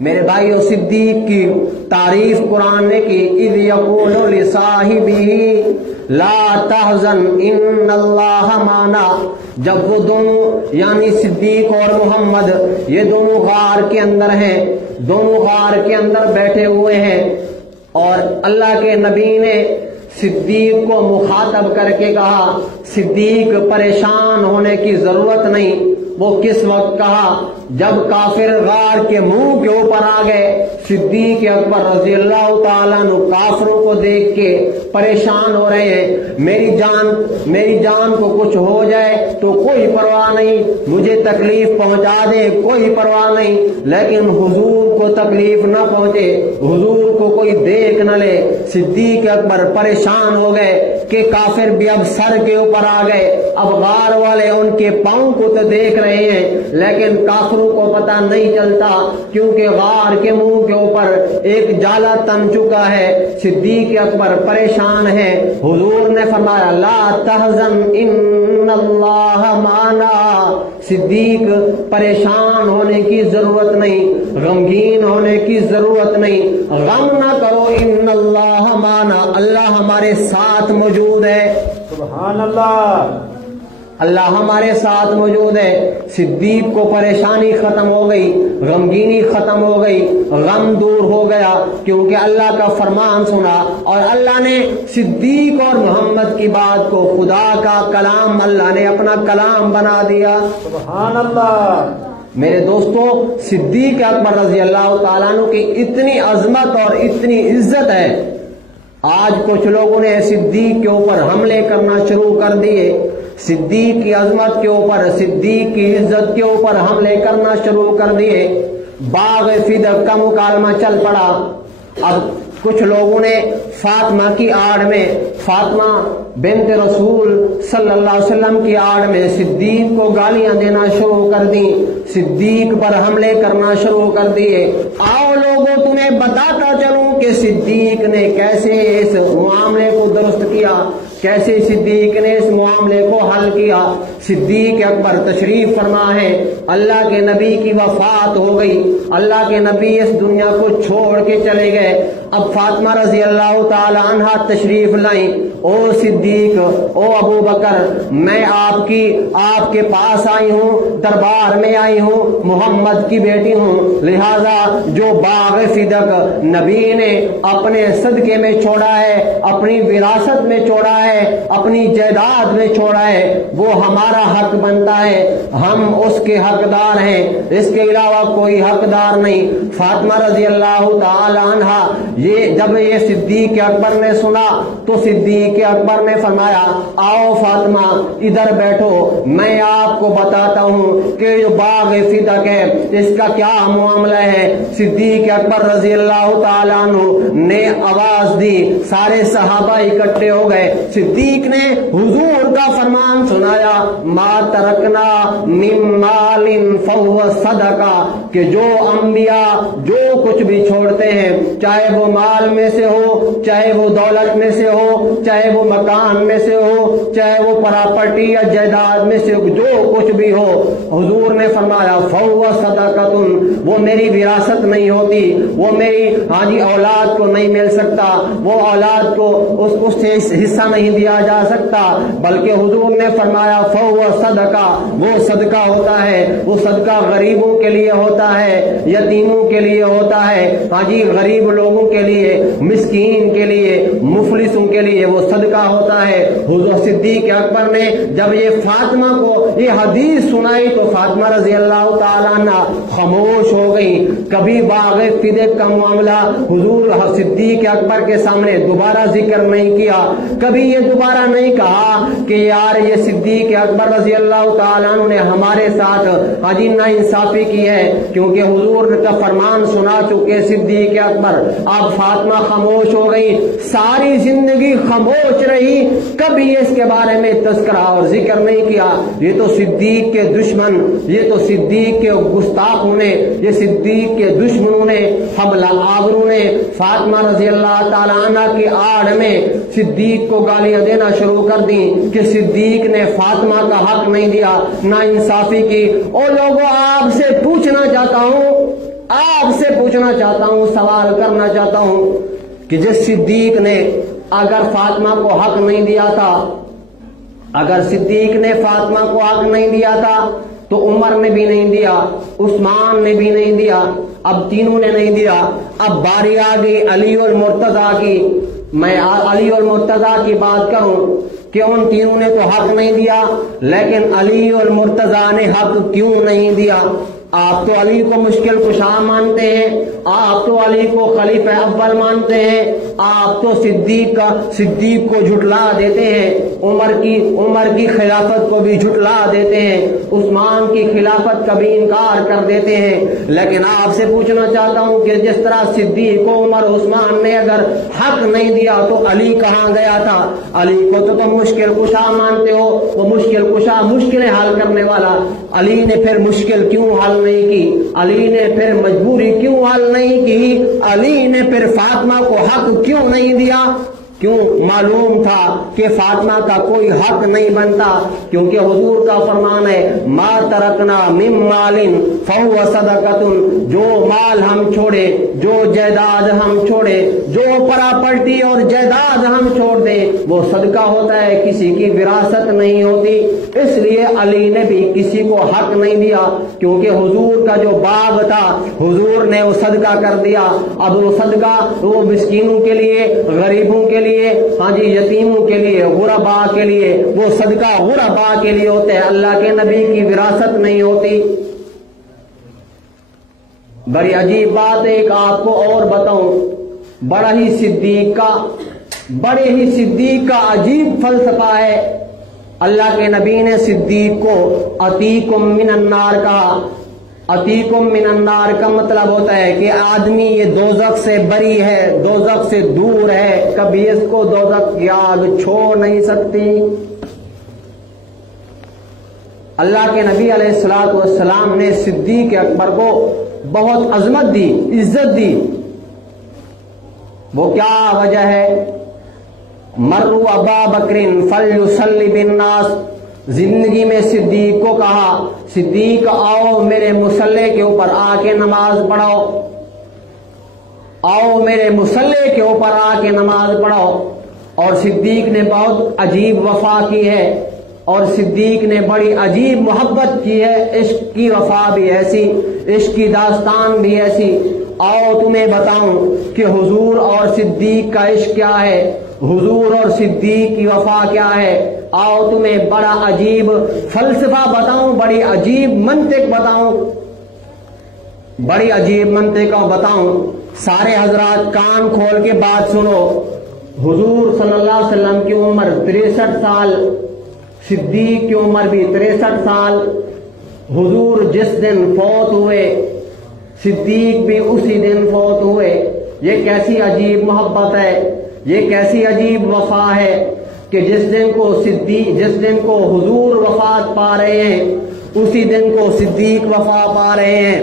میرے بھائیو صدیق کی تعریف قرآن نے کی، اذ یقول لصاحبہ لا تحزن ان اللہ معنا، جب وہ دونوں یعنی صدیق اور محمد یہ دونوں غار کے اندر ہیں، دونوں غار کے اندر بیٹھے ہوئے ہیں، اور اللہ کے نبی نے صدیق کو مخاطب کر کے کہا صدیق پریشان ہونے کی ضرورت نہیں۔ وہ کس وقت کہا؟ جب کافر غار کے منہ کے اوپر آ گئے، صدیق اکبر رضی اللہ تعالیٰ عنہ کافروں کو دیکھ کے پریشان ہو رہے ہیں، میری جان کو کچھ ہو جائے تو کوئی پرواہ نہیں، مجھے تکلیف پہنچا دے کوئی پرواہ نہیں، لیکن حضور کو تکلیف نہ پہنچے، حضور کو کوئی دیکھ نہ لے۔ صدیق اکبر پریشان ہو گئے کہ کافر بھی اب سر کے اوپر آ گئے، اب غار والے ان کے پاؤں کو تو دیکھ رہے ہیں لیکن کافروں کو پتہ نہیں چلتا، کیونکہ غار کے منہ کے اوپر ایک جالا تن چکا ہے۔ صدیق اکبر پریشان ہے، حضور نے فرمایا لا تحزن ان اللہ معنا، صدیق پریشان ہونے کی ضرورت نہیں، غمگین ہونے کی ضرورت نہیں، غم نہ کرو، ان اللہ معنا، اللہ ہمارے ساتھ موجود ہے۔ سبحان اللہ، اللہ ہمارے ساتھ موجود ہے۔ صدیق کو پریشانی ختم ہو گئی، غمگینی ختم ہو گئی، غم دور ہو گیا، کیونکہ اللہ کا فرمان سنا، اور اللہ نے صدیق اور محمد کی بات کو خدا کا کلام، اللہ نے اپنا کلام بنا دیا۔ سبحان اللہ۔ میرے دوستو، صدیق اکبر رضی اللہ تعالیٰ عنہ کی اتنی عظمت اور اتنی عزت ہے، آج کچھ لوگوں نے صدیق کے اوپر حملے کرنا شروع کر دیے، صدیق کی عظمت کے اوپر، صدیق کی عزت کے اوپر حملے کرنا شروع کر دیے، باغ فدق کا مکالمہ چل پڑا۔ اب کچھ لوگوں نے فاطمہ کی آڑ میں، فاطمہ بنت رسول صلی اللہ علیہ وسلم کی آڑ میں صدیق کو گالیاں دینا شروع کر دی، صدیق پر حملے کرنا شروع کر دیے۔ آؤ لوگوں، تمہیں بتاتا چلوں کہ صدیق نے کیسے اس معاملے کو درست کیا، کیسے صدیق نے اس معاملے کو حل کیا۔ صدیق اکبر تشریف فرما ہے، اللہ کے نبی کی وفات ہو گئی، اللہ کے نبی اس دنیا کو چھوڑ کے چلے گئے۔ اب فاطمہ رضی اللہ تعالی عنہا تشریف لائیں، او صدیق، او ابو بکر، میں آپ کے پاس آئی ہوں، دربار میں آئی ہوں، محمد کی بیٹی ہوں، لہذا جو باغ فدق نبی نے اپنے صدقے میں چھوڑا ہے، اپنی وراثت میں چھوڑا ہے، اپنی جائیداد میں چھوڑا ہے، وہ ہمارا حق بنتا ہے، ہم اس کے حقدار ہیں، اس کے علاوہ کوئی حقدار نہیں۔ فاطمہ رضی اللہ تعالی عنہا جب یہ صدیق اکبر نے سنا تو صدیق اکبر نے فرمایا آؤ فاطمہ ادھر بیٹھو، میں آپ کو بتاتا ہوں کہ جو باغ فدق ہے اس کا کیا معاملہ ہے۔ صدیق اکبر رضی اللہ تعالیٰ عنہ نے آواز دی، سارے صحابہ اکٹھے ہو گئے، صدیق نے حضور کا فرمان سنایا، ما ترکنا من مال فہو صدقہ، کہ جو انبیاء جو کچھ بھی چھوڑتے ہیں، چاہے وہ مال میں سے ہو، چاہے وہ دولت میں سے ہو، چاہے وہ مکان میں سے ہو، چاہے وہ پراپرٹی یا جائیداد میں سے جو کچھ بھی ہو، حضور نے فرمایا فہو صدقۃ، وہ میری وراثت نہیں ہوتی، وہ میری اولاد کو نہیں مل سکتا، وہ اولاد کو اس سے حصہ نہیں دیا جا سکتا، بلکہ حضور نے فرمایا فہو صدقہ، وہ صدقہ ہوتا ہے، وہ صدقہ غریبوں کے لیے ہوتا ہے، یتیموں کے لیے ہوتا ہے، غریب لوگوں کے لیے، مسکین کے لیے، مفلسوں کے لیے وہ صدقہ ہوتا ہے۔ حضور صدیق اکبر نے جب یہ فاطمہ کو یہ حدیث سنائی تو فاطمہ رضی اللہ تعالیٰ عنہ خاموش ہو گئی، کبھی باغ فدق کا معاملہ حضور صدیق اکبر کے سامنے دوبارہ ذکر نہیں کیا، کبھی یہ دوبارہ نہیں کہا کہ یار یہ صدیق اکبر رضی اللہ تعالیٰ عنہ نے ہمارے ساتھ نا انصافی کی ہے، کیونکہ حضور کا فرمان سنا چکے صدیق اکبر۔ اب فاطمہ خاموش ہو گئی، ساری زندگی خاموش رہی، کبھی اس کے بارے میں تذکرہ اور ذکر نہیں کیا۔ یہ تو صدیق کے دشمن، یہ تو صدیق کے گستاخوں نے، یہ صدیق کے دشمنوں نے، حملہ آوروں نے فاطمہ رضی اللہ تعالیٰ عنہ کی آڑ میں صدیق کو گالیاں دینا شروع کر دی کہ صدیق نے فاطمہ کا حق نہیں دیا، نا انصافی کی۔ اور لوگوں آپ سے پوچھنا چاہتا ہوں پوچھنا چاہتا ہوں، سوال کرنا چاہتا ہوں کہ جس صدیق نے اگر فاطمہ کو حق نہیں دیا تھا، اگر صدیق نے فاطمہ کو حق نہیں دیا تھا تو عمر نے بھی نہیں دیا، عثمان نے بھی نہیں دیا، اب تینوں نے نہیں دیا، اب باری آ گئی علی اور مرتضیٰ کی۔ میں علی اور مرتضیٰ کی بات کروں کہ ان تینوں نے تو حق نہیں دیا، لیکن علی اور مرتضیٰ نے حق کیوں نہیں دیا؟ آپ تو علی کو مشکل کشا مانتے ہیں، آپ تو علی کو خلیفہ اول مانتے ہیں، آپ تو صدیق کو جھٹلا دیتے ہیں، عمر کی خلافت کو بھی جھٹلا دیتے ہیں، عثمان کی خلافت کا بھی انکار کر دیتے ہیں۔ لیکن آپ سے پوچھنا چاہتا ہوں کہ جس طرح صدیق کو عمر عثمان نے اگر حق نہیں دیا تو علی کہاں گیا تھا؟ علی کو تو تم مشکل کشا مانتے ہو، وہ مشکل کشا مشکلیں حل کرنے والا، علی نے پھر مشکل کیوں حل نہیں کی؟ علی نے پھر مجبوری کیوں حل نہیں کی؟ علی نے پھر فاطمہ کو حق کیوں نہیں دیا؟ کیوں؟ معلوم تھا کہ فاطمہ کا کوئی حق نہیں بنتا، کیونکہ حضور کا فرمان ہے ما ترکنا من مال فہو صدقۃ، جو مال ہم چھوڑے، جو جائیداد ہم چھوڑے، جو پراپرٹی اور جائیداد ہم چھوڑ دیں وہ صدقہ ہوتا ہے، کسی کی وراثت نہیں ہوتی۔ اس لیے علی نے بھی کسی کو حق نہیں دیا، کیونکہ حضور کا جو باغ تھا حضور نے وہ صدقہ کر دیا۔ اب وہ صدقہ وہ مسکینوں کے لیے، غریبوں کے لیے، ہاں جی یتیموں کے لیے، غرباء کے لیے، وہ صدقہ غرباء کے لیے ہوتے ہیں، اللہ کے نبی کی وراثت نہیں ہوتی۔ بڑی عجیب بات ایک آپ کو اور بتاؤں، بڑے ہی صدیق کا عجیب فلسفہ ہے۔ اللہ کے نبی نے صدیق کو عتیقم من النار کہا۔ عتیقم من النار کا مطلب ہوتا ہے کہ آدمی یہ دوزخ سے بری ہے، دوزخ سے دور ہے، کبھی اس کو دوزخ کی آگ چھوڑ نہیں سکتی۔ اللہ کے نبی علیہ الصلوۃ والسلام نے صدیق اکبر کو بہت عظمت دی، عزت دی۔ وہ کیا وجہ ہے؟ مروا ابا بکرن فلیصلی بالناس، زندگی میں صدیق کو کہا صدیق آؤ میرے مصلی کے اوپر آ کے نماز پڑھاؤ، آؤ میرے مصلی کے اوپر آ کے نماز پڑھاؤ۔ اور صدیق نے بہت عجیب وفا کی ہے، اور صدیق نے بڑی عجیب محبت کی ہے، عشق کی وفا بھی ایسی، عشق کی داستان بھی ایسی۔ آؤ تمہیں بتاؤں کہ حضور اور صدیق کا عشق کیا ہے، حضور اور صدیق کی وفا کیا ہے۔ آؤ تمہیں بڑا عجیب فلسفہ بتاؤں، بڑی عجیب منطق بتاؤں، بڑی عجیب منطق بتاؤں۔ سارے حضرات کان کھول کے بات سنو۔ حضور صلی اللہ علیہ وسلم کی عمر 63 سال، صدیق کی عمر بھی 63 سال۔ حضور جس دن فوت ہوئے صدیق بھی اسی دن فوت ہوئے۔ یہ کیسی عجیب محبت ہے، یہ کیسی عجیب وفا ہے کہ جس دن کو حضور وفات پا رہے ہیں اسی دن کو صدیق وفا پا رہے ہیں،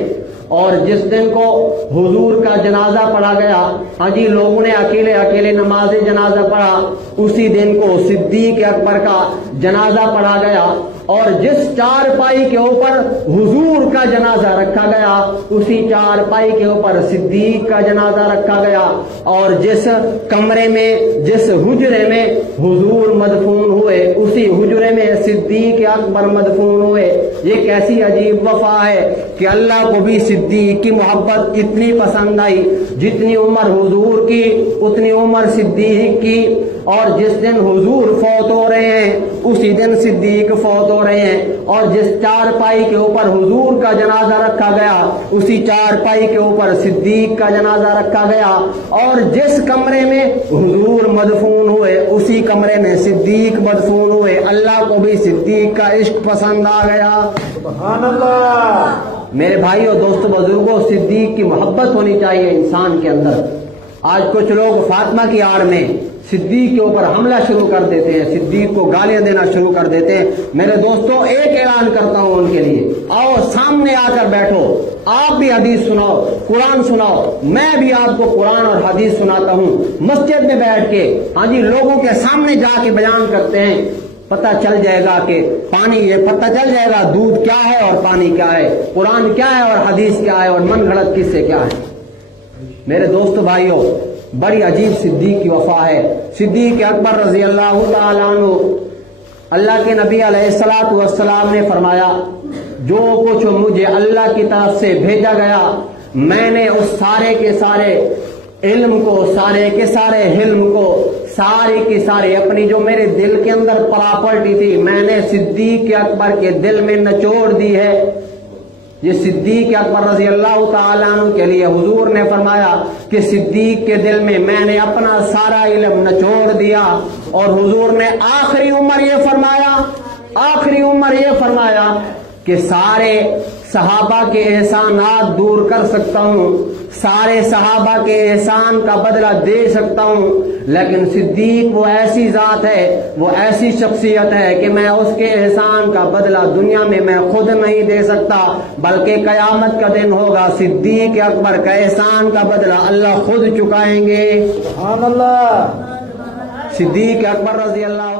اور جس دن کو حضور کا جنازہ پڑھا گیا، ہاں جی لوگوں نے اکیلے نماز جنازہ پڑھا، اسی دن کو صدیق اکبر کا جنازہ پڑھا گیا۔ اور جس چارپائی کے اوپر حضور کا جنازہ رکھا گیا اسی چارپائی کے اوپر صدیق کا جنازہ رکھا گیا، اور جس کمرے میں، جس حجرے میں حضور مدفون ہوئے اسی حجرے میں صدیق اکبر مدفون ہوئے۔ یہ کیسی عجیب وفا ہے کہ اللہ کو بھی صدیق کی محبت اتنی پسند آئی، جتنی عمر حضور کی اتنی عمر صدیق کی۔ اور جس دن حضور فوت ہو رہے ہیں اسی دن صدیق فوت ہو رہے ہیں، اور جس چارپائی کے اوپر حضور کا جنازہ رکھا گیا اسی چارپائی کے اوپر صدیق کا جنازہ رکھا گیا، اور جس کمرے میں حضور مدفون ہوئے اسی کمرے میں صدیق مدفون ہوئے۔ اللہ کو بھی صدیق کا عشق پسند آ گیا۔ سبحان اللہ۔ میرے بھائیو دوستو بزرگوں، صدیق کی محبت ہونی چاہیے انسان کے اندر۔ آج کچھ لوگ فاطمہ کی آڑ میں صدیق کے اوپر حملہ شروع کر دیتے ہیں، صدیق کو گالیاں دینا شروع کر دیتے ہیں۔ میرے دوستوں ایک اعلان کرتا ہوں ان کے لیے، آؤ سامنے آ کر بیٹھو، آپ بھی حدیث سناؤ، قرآن سناؤ، میں بھی آپ کو قرآن اور حدیث سناتا ہوں۔ مسجد میں بیٹھ کے ہاں جی لوگوں کے سامنے جا کے بیان کرتے ہیں، پتہ چل جائے گا کہ پتہ چل جائے گا دودھ کیا ہے اور پانی کیا ہے، قرآن کیا ہے اور حدیث کیا ہے اور من گھڑت کس سے کیا ہے۔ میرے دوست بھائیوں، بڑی عجیب صدیق کی وفا ہے۔ صدیق اکبر رضی اللہ تعالیٰ عنہ، اللہ کے نبی علیہ الصلوۃ والسلام نے فرمایا جو کچھ مجھے اللہ کی طرف سے بھیجا گیا میں نے اس سارے کے سارے علم کو، سارے کے سارے حلم کو، سارے کی سارے اپنی جو میرے دل کے اندر پراپرٹی تھی میں نے صدیق اکبر کے دل میں نچوڑ دی ہے۔ یہ صدیق اکبر رضی اللہ تعالیٰ عنہ کے لیے حضور نے فرمایا کہ صدیق کے دل میں میں نے اپنا سارا علم نچوڑ دیا، اور حضور نے آخری عمر یہ فرمایا کہ سارے صحابہ کے احسانات دور کر سکتا ہوں، سارے صحابہ کے احسان کا بدلہ دے سکتا ہوں، لیکن صدیق وہ ایسی ذات ہے، وہ ایسی شخصیت ہے کہ میں اس کے احسان کا بدلہ دنیا میں خود نہیں دے سکتا، بلکہ قیامت کا دن ہوگا صدیق اکبر کا احسان کا بدلہ اللہ خود چکائیں گے۔ سبحان اللہ۔ صدیق اکبر رضی اللہ